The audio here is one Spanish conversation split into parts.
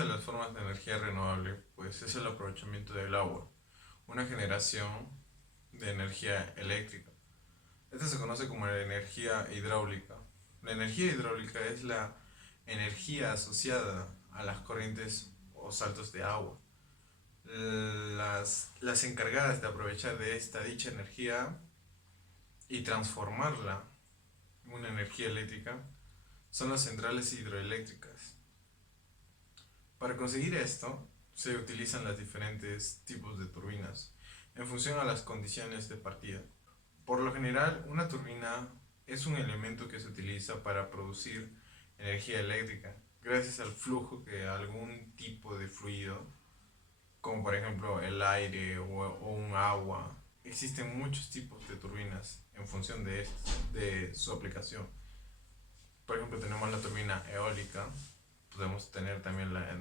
de las formas de energía renovable pues, es el aprovechamiento del agua, una generación de energía eléctrica. Esta se conoce como la energía hidráulica. La energía hidráulica es la energía asociada a las corrientes o saltos de agua. Las encargadas de aprovechar de dicha energía y transformarla en una energía eléctrica son las centrales hidroeléctricas. Para conseguir esto, se utilizan los diferentes tipos de turbinas en función a las condiciones de partida. Por lo general, una turbina es un elemento que se utiliza para producir energía eléctrica gracias al flujo de algún tipo de fluido, como por ejemplo el aire o un agua. Existen muchos tipos de turbinas en función de su aplicación. Por ejemplo, tenemos la turbina eólica, podemos tener también la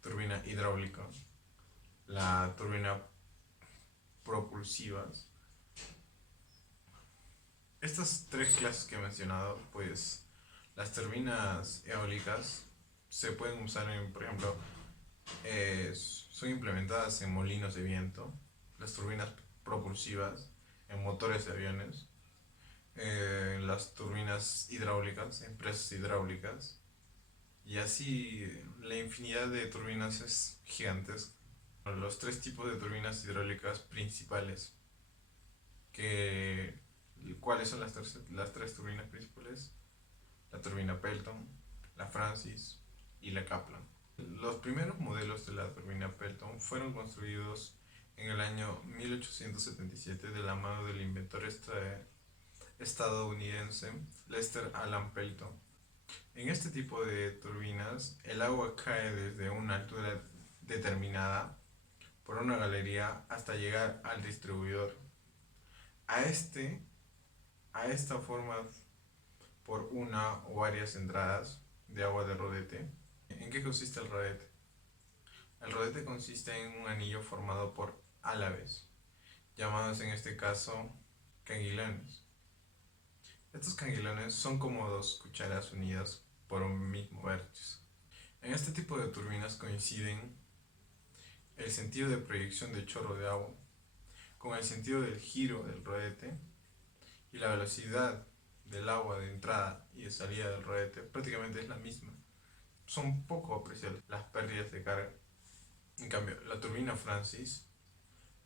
turbina hidráulica, la turbina propulsivas. Estas tres clases que he mencionado, pues las turbinas eólicas se pueden usar por ejemplo, son implementadas en molinos de viento, las turbinas propulsivas en motores de aviones, las turbinas hidráulicas en presas hidráulicas, y así la infinidad de turbinas es gigantesca. Los tres tipos de turbinas hidráulicas principales, que, ¿cuáles son las tres turbinas principales? La turbina Pelton, la Francis y la Kaplan. Los primeros modelos de la turbina Pelton fueron construidos en el año 1877 de la mano del inventor estadounidense Lester Alan Pelton. En este tipo de turbinas, el agua cae desde una altura determinada por una galería hasta llegar al distribuidor. A esta forma por una o varias entradas de agua de rodete. ¿En qué consiste el rodete? El rodete consiste en un anillo formado por álabes, llamados en este caso cangilones. Estos cangilones son como dos cucharas unidas por un mismo vértice. En este tipo de turbinas coinciden el sentido de proyección de chorro de agua con el sentido del giro del rodete, y la velocidad del agua de entrada y de salida del rodete prácticamente es la misma. Son poco apreciables las pérdidas de carga. En cambio,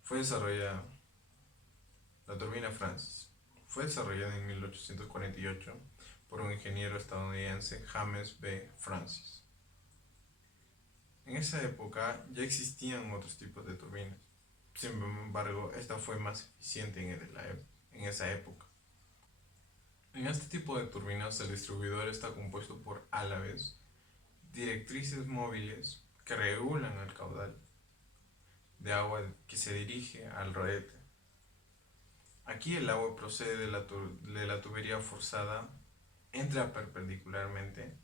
fue desarrollada, la turbina Francis fue desarrollada en 1848 por un ingeniero estadounidense, James B. Francis. En esa época ya existían otros tipos de turbinas. Sin embargo, esta fue más eficiente en esa época. En este tipo de turbinas, el distribuidor está compuesto por álabes, directrices móviles que regulan el caudal de agua que se dirige al rodete. Aquí el agua procede de la tubería forzada, entra perpendicularmente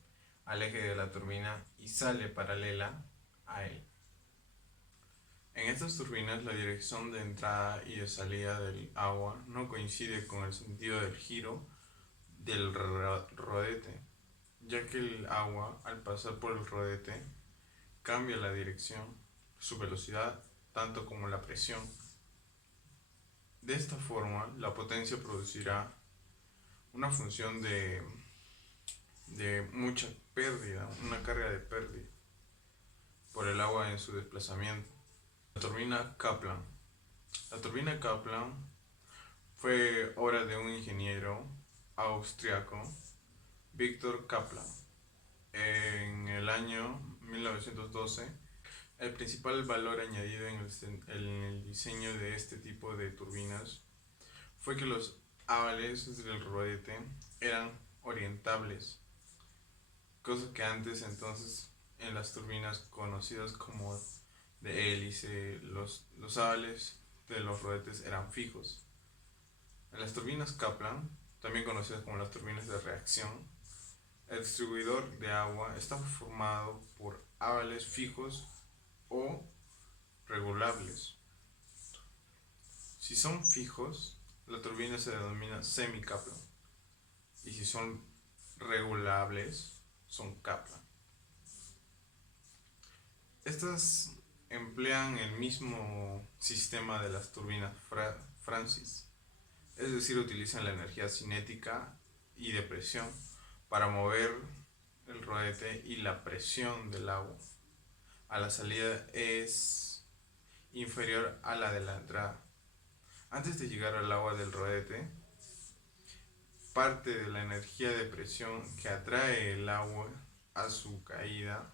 al eje de la turbina y sale paralela a él. En estas turbinas, la dirección de entrada y de salida del agua no coincide con el sentido del giro del rodete, ya que el agua, al pasar por el rodete, cambia la dirección, su velocidad, tanto como la presión. De esta forma, la potencia producirá una función de mucha pérdida, una carga de pérdida por el agua en su desplazamiento. La turbina Kaplan. La turbina Kaplan fue obra de un ingeniero austriaco, Victor Kaplan. En el año 1912, el principal valor añadido en el diseño de este tipo de turbinas fue que los álabes del rodete eran orientables, cosa que antes entonces en las turbinas conocidas como de hélice, los álabes de los rodetes eran fijos. En las turbinas Kaplan, también conocidas como las turbinas de reacción, el distribuidor de agua está formado por álabes fijos o regulables. Si son fijos, la turbina se denomina semi-Kaplan, y si son regulables, son Kaplan. Estas emplean el mismo sistema de las turbinas Francis, es decir, utilizan la energía cinética y de presión para mover el rodete, y la presión del agua a la salida es inferior a la de la entrada. Antes de llegar al agua del rodete, parte de la energía de presión que atrae el agua a su caída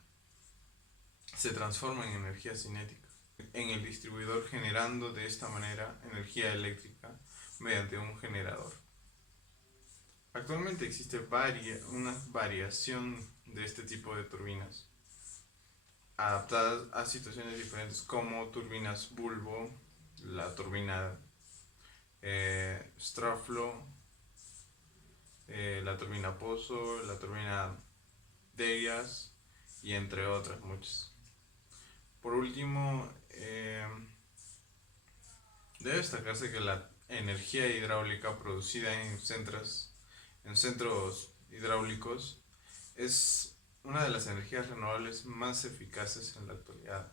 se transforma en energía cinética en el distribuidor, generando de esta manera energía eléctrica mediante un generador. Actualmente existe una variación de este tipo de turbinas adaptadas a situaciones diferentes, como turbinas bulbo, la turbina Straflo, la turbina Pozo, la turbina Derias y entre otras muchas. Por último, debe destacarse que la energía hidráulica producida en centros hidráulicos es una de las energías renovables más eficaces en la actualidad.